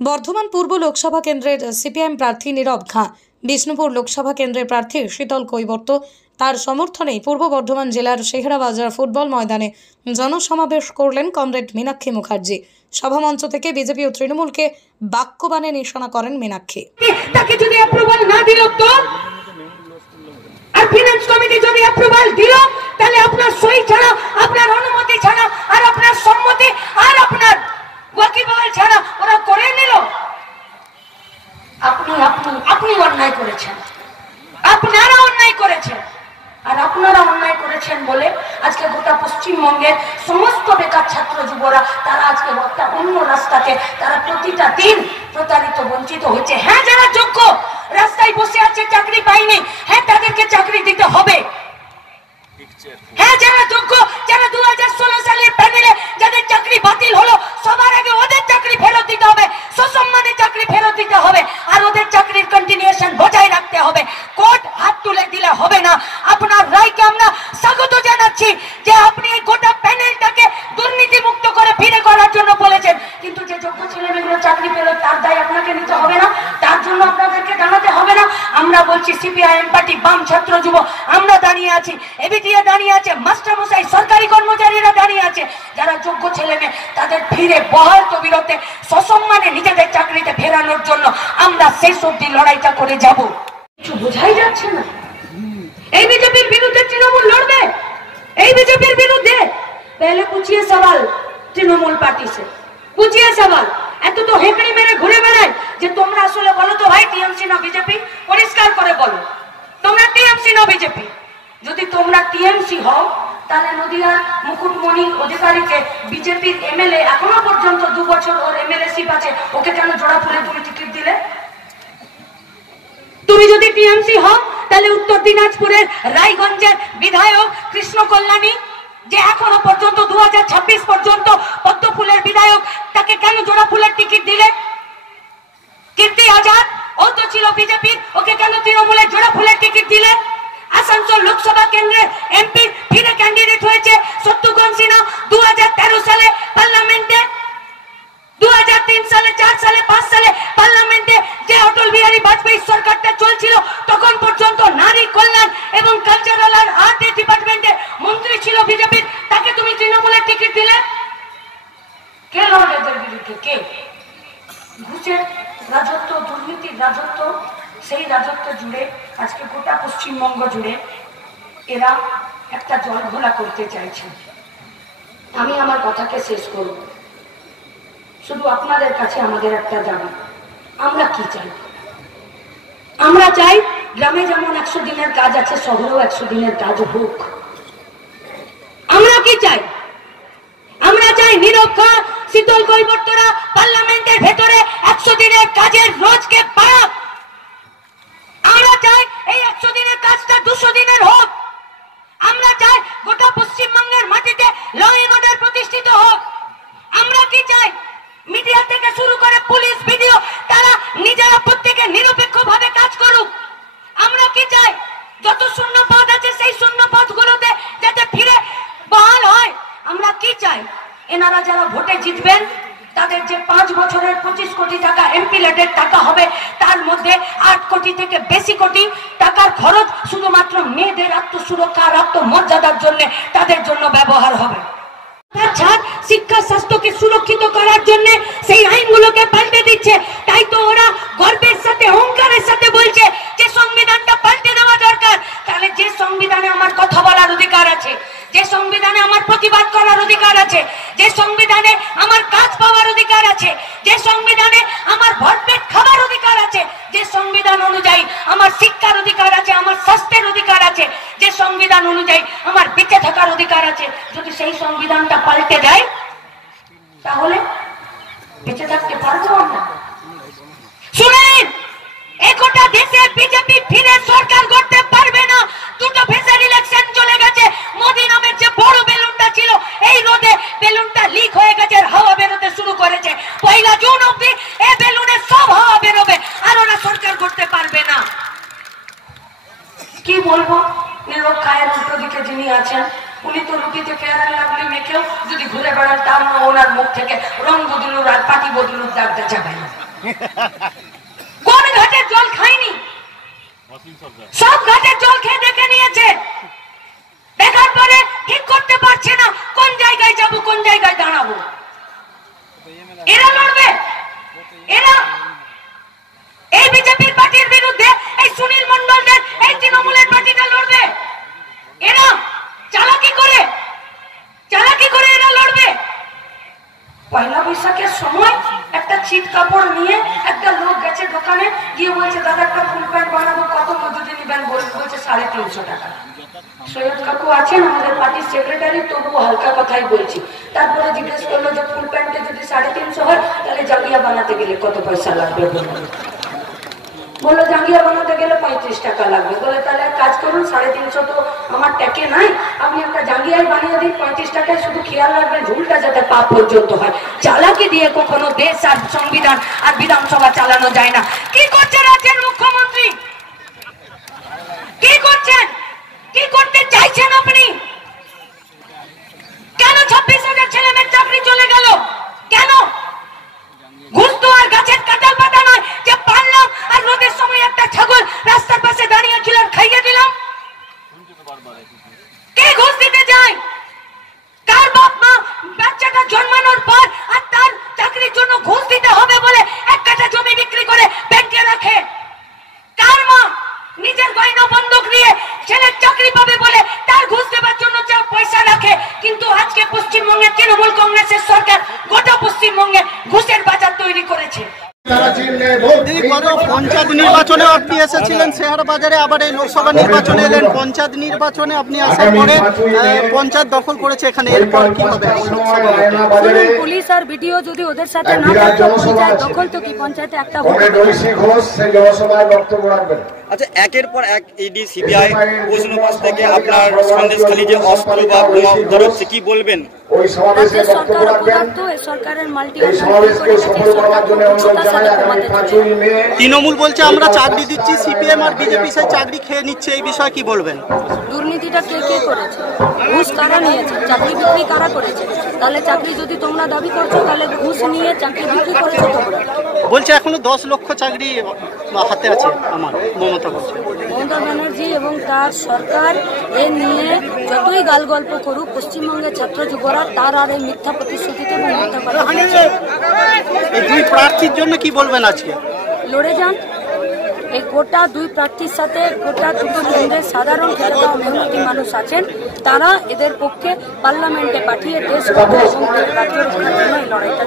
বর্ধমান পূর্ব লোকসভা কেন্দ্রের সিপিএম প্রার্থী নীরব খাঁ, বিষ্ণুপুর লোকসভা কেন্দ্রের প্রার্থী শীতল কৈবর্ত তার সমর্থনেই পূর্ব বর্ধমান জেলার শেহরাবাজার ফুটবল ময়দানে জনসমাবেশ করলেন কমরেড মীনাক্ষী মুখার্জি। সভামঞ্চ থেকে বিজেপি ও তৃণমূলকে বাক্যবাণে নিশানা করেন মীনাক্ষী। তাকে যদি অ্যাপ্রুভাল না দিল তো আর ফিনান্স কমিটি যদি অ্যাপ্রুভাল দিল তাহলে আপনার সই ছাড়া, আপনার অনুমতি ছাড়া, আর আপনার সম্মতি আর আপনার ওয়াকিবহাল ছাড়া ওরা করে নিল। আপনি অন্যায় করেছেন, আপনারা অন্যায় করেছেন, আর আপনারা অন্যায় করেছেন বলে আজকে গোটা পশ্চিমবঙ্গের সমস্ত বেকার ছাত্র যুবরা তারা আজকে একটা অন্য রাস্তাতে তারা প্রতিটা দিন প্রতারিত বঞ্চিত হচ্ছে। হ্যাঁ, যারা যোগ্য রাস্তায় বসে আছে, চাকরি পায়নি, হ্যাঁ তাদেরকে চাকরি দিতে হবে। হ্যাঁ, যারা যোগ্য, যারা 2016 সালের প্যানেলে যাদের চাকরি বাতিল হলো, সবার আগে ওদের চাকরি ফেরত দিতে হবে, সসম্মানে চাকরি ফেরত দিতে হবে, আর ওদের চাকরির কন্টিনিউশন বজায় রাখতে হবে। কোর্ট হাত তুলে দিলে হবে না। আপনার রায়কে আমরা স্বাগত জানাচ্ছি যে আপনি এই গোটা প্যানেলটাকে দুর্নীতি মুক্ত করে ফিরে করার জন্য বলেছেন, কিন্তু যে যোগ্য ছেলেমেয়েগুলো চাকরি পেল তার দায় আপনাকে নিতে হবে না, তার জন্য আপনাদেরকে জানাতে হবে না। আমরা বলছি সিপিআইএম পার্টি, বাম ছাত্র যুব, আমরা দাঁড়িয়ে আছি, এবিটিএ দাঁড়িয়ে আছে, মাস্টারমশাই, সরকারি কর্মচারীরা দাঁড়িয়ে আছে। যারা যোগ্য ছেলে মেয়ে তাদের ফিরে বহাল তবিরতে সসম্মানে নিজেদের চাকরিতে ফেরানোর জন্য আমরা শেষ অবধি লড়াইটা করে যাব। কিছু বোঝাই যাচ্ছে না। এই বিজেপির বিরুদ্ধে তৃণমূল লড়বে, এই বিজেপির বিরুদ্ধে पहले पूछिए सवाल तृणमूल पार्टी से, पूछिए सवाल। এত তো হেকড়ি মেরে ঘুরে বেড়ায় যে তোমরা আসলে বলো তো ভাই টিএমসি না বিজেপি, পরিষ্কার করে বলো তোমরা টিএমসি না বিজেপি। যদি তোমরা টিএমসি হও তাহলে নদিয়ার মুকুটমণি অধিকারীকে বিজেপির এমএলএ এখনো পর্যন্ত 2 বছর ওর এমএলএশিপ আছে, ওকে কেন জোড়া ফুলে তুমি টিকিট দিলে? তুমি যদি টিএমসি হও তাহলে উত্তর দিনাজপুরের রায়গঞ্জের বিধায়ক কৃষ্ণ কল্যাণী, যে এখনো পর্যন্ত 2026 পর্যন্ত পদ্মফুলের বিধায়ক, তাকে কেন জোড়া ফুলের টিকিট দিলে? কীর্তি আজাদ, ও তো ছিল বিজেপির, ওকে কেন তৃণমূলের জোড়া ফুলের টিকিট দিলে? আসানসোল লোকসভা কেন্দ্রের এমপি ফিরে ক্যান্ডিডেট হয়েছে শত্রুঘ্ন সিনহা 2013 সালে পার্লামেন্টে, 2003 সালে, 4 সালে, 5 সালে পার্লামেন্টে যে অটল বিহারী বাজপেয়ী সরকারটা চলছিল তখন পর্যন্ত নারী কল্যাণ এবং কালচারাল আর আর্ট ডিপার্টমেন্টে মন্ত্রী ছিল বিজেপির, তাকে তুমি তৃণমূলের টিকিট দিলে? কে লড়বে এদের বিরুদ্ধে? কে? ঘুষের রাজত্ব, দুর্নীতির রাজত্ব, সেই রাজত্ব জুড়ে আজকে গোটা পশ্চিমবঙ্গ জুড়ে এরা একটা জল ঘোলা করতে চাইছে। আমি আমার কথাকে শেষ করব, শুধু আপনাদের কাছে আমাদের একটা দাবি। আমরা কি চাই? আমরা চাই গ্রামে যেমন 100 দিনের কাজ আছে, শহরেও 100 দিনের কাজ হোক। আমরা কি চাই? আমরা চাই নীরব খাঁ, শীতল কৈবর্তরা পার্লামেন্টের ভেতরে 100 দিনের কাজের রোজকে বাড়াক। আমরা চাই এই 100 দিনের কাজটা 200 দিনের হোক। আমরা চাই গোটা পশ্চিমবঙ্গের মাটিতে ল এন্ড অর্ডার প্রতিষ্ঠিত হোক। আমরা কি চাই? মিডিয়া থেকে শুরু করে পুলিশ, ভিডিও, তারা নিজেরা প্রত্যেকে নিরপেক্ষভাবে কাজ করুক। আমরা কি চাই? যত শূন্য পদ আছে সেই শূন্য পদগুলোতে যাতে ফিরে বহাল হয়। আমরা কি চাই? এনারা যারা ভোটে জিতবেন তাদের যে 5 বছরের 25 কোটি টাকা এমপি লেটের টাকা হবে, তার মধ্যে 8 কোটি থেকে বেশি কোটি টাকার খরচ শুধুমাত্র মেয়েদের আত্মসুরক্ষা আর আত্মমর্যাদার জন্য তাদের জন্য ব্যবহার হবে। শিক্ষা স্বাস্থ্যকে সুরক্ষিত করার জন্য সেই আইনগুলোকে পাল্টে দিচ্ছে। তাই তো ওরা গর্বের সাথে, অহংকারের সাথে বলছে যে সংবিধানটা পাল্টে দেওয়া দরকার। তাহলে যে সংবিধানে আমার কথা বলার অধিকার আছে, যে সংবিধানে আমার প্রতিবাদ করার অধিকার আছে, যে সংবিধানে আমার কাজ পাওয়ার অধিকার আছে, যে সংবিধানে আমার ভরপেট খাবার অধিকার আছে, যে সংবিধান অনুযায়ী আমার শিক্ষার অধিকার আছে, আমার স্বাস্থ্যের অধিকার আছে, যে সংবিধান অনুযায়ী আমার বেঁচে থাকার অধিকার আছে, যদি সেই সংবিধানটা পাল্টে যায় তাহলে বেঁচে থাকতে পারবো আমরা? শুনেন, একটা দেশে বিজেপি ফিরে সরকার করতে পারবে না। 2টো ফেসার ইলেকশন চলে গেছে, মোদি নামের যে বড় বেলুনটা ছিল এই রোদে বেলুনটা লিক হয়ে গেছে, আর হাওয়া বেরোতে শুরু করেছে। 1 জুন অবধি এই বেলুনে সব হাওয়া বেরোবে, আর ওরা সরকার করতে পারবে না। কি বলবো? নীরব খায়ের উল্টো দিকে যিনি আছেন উনি তো রুটিতে ফেয়ার অ্যান্ড লাভলি মেখেও যদি ঘুরে বেড়ান তার ওনার মুখ থেকে রং বদলুর আর পাটি বদলুর দাগটা যাবে না। কোন ঘাটের জল খায়নি? সব ঘাটের জল খেয়ে দেখে নিয়েছে। দেখার পরে ঠিক করতে পারছে না কোন জায়গায় যাব, কোন জায়গায় দাঁড়াবো। এরা লড়বে, এরা এই বিজেপির পার্টির বিরুদ্ধে, এই সুনীল মণ্ডলদের, এই তৃণমূলের পার্টিটা লড়বে। এরা চালাকি করে এরা লড়বে। পয়লা বৈশাখের সময় একটা ছিট কাপড় নিয়ে একটা লোক গেছে দোকানে, গিয়ে বলছে দাদা একটা ফুল প্যান্ট বানাবো, কত মজুরি নিবেন? বলছে 350 টাকা। সৈয়দ কাকু আছেন আমাদের পার্টির সেক্রেটারি, তবুও হালকা কথাই বলছি। তারপরে জিজ্ঞেস করলো যে ফুল প্যান্টে যদি 350 হয় তাহলে জাঙ্গিয়া বানাতে গেলে কত পয়সা লাগবে? বললো জাঙ্গিয়া বানাতে গেলে 35 টাকা লাগবে। বলে তাহলে এক কাজ করুন, 350 তো আমার ট্যাকে নাই, আপনি একটা জাঙ্গিয়াই বানিয়ে দিন 35 টাকায়, শুধু খেয়াল রাখবেন ঝুলটা যাতে পা পর্যন্ত হয়। চালাকি দিয়ে কখনো দেশ আর সংবিধান আর বিধানসভা চালানো যায় না। কি করছে রাজ্যের মুখ্যমন্ত্রী? কি করছেন? কি করতে চাইছেন আপনি? কেন 26,000 ছেলে মেয়ের চাকরি চলে গেল? কেন? ঘুষ তো আর গাছের কাঁঠাল পাতা নয় যে পারলাম আর রোদের সময় একটা ছাগল রাস্তার পাশে দাঁড়িয়ে ছিল আর খাইয়ে দিলাম। কে ঘুষ দিতে যায়? কার বাপ মা বাচ্চাটা জন্মানোর পর আর তার চাকরির জন্য ঘুষ দিতে হবে বলে এক কাঠা জমি বিক্রি করে ব্যাংকে রাখে? কার মা নিজের গয়না বন্ধক নিয়ে ছেলের চাকরি পাবে বলে তার ঘুষ দেওয়ার জন্য যা পয়সা রাখে? কিন্তু আজকে পশ্চিমবঙ্গের তৃণমূল কংগ্রেসের সরকার গোটা পশ্চিমবঙ্গে ঘুষের বাজার তৈরি করেছে। পঞ্চায়েত নির্বাচনে আপনি এসেছিলেন শেহার বাজারে, আবার এই লোকসভা নির্বাচনে এলেন। পঞ্চায়েত নির্বাচনে আপনি আসার পরে পঞ্চায়েত দখল করেছে এখানে, এরপর কি হবে? পুলিশ আর ভিডিও যদি ওদের সাথে না থাকতো, পঞ্চায়েত দখল তো কি পঞ্চায়েতে একটা ভোট? আচ্ছা, একের পর এক ইডি সিবিআই কোচনপাস থেকে আপনার সন্দেশখালী যে অস্ত্র বা বোমা উদ্ধার হচ্ছে, কি বলবেন? সরকার অপদার্থ, এই সরকারের মাল্টি তৃণমূল বলছে আমরা চাকরি দিচ্ছি, সিপিএম আর বিজেপি সেই চাকরি খেয়ে নিচ্ছে, এই বিষয়ে কি বলবেন? দুর্নীতিটা কে কে করেছে? ঘুষ কারা নিয়েছে? চাকরি বিক্রি কারা করেছে? তাহলে চাকরি যদি তোমরা দাবি করছো, তাহলে ঘুষ নিয়ে চাকরি বিক্রি করেছো তোমরা। বলছে এখনো 10 লক্ষ চাকরি হাতে আছে আমার মমতা বলছে। মমতা ব্যানার্জি এবং তার সরকার এ নিয়ে যতই গাল গল্প করুক, পশ্চিমবঙ্গের ছাত্র যুবরা তার আর এই মিথ্যা প্রতিশ্রুতিতে এবং মিথ্যা কথা বলছে। এই দুই প্রার্থীর জন্য কি বলবেন আজকে? লড়ে যান। এই গোটা দুই প্রার্থীর সাথে গোটা দুটো কেন্দ্রের সাধারণ খেটে খাওয়া মেহনতি মানুষ আছেন, তারা এদের পক্ষে পার্লামেন্টে পাঠিয়ে দেশ এবং রাজ্যের জন্য লড়াইটা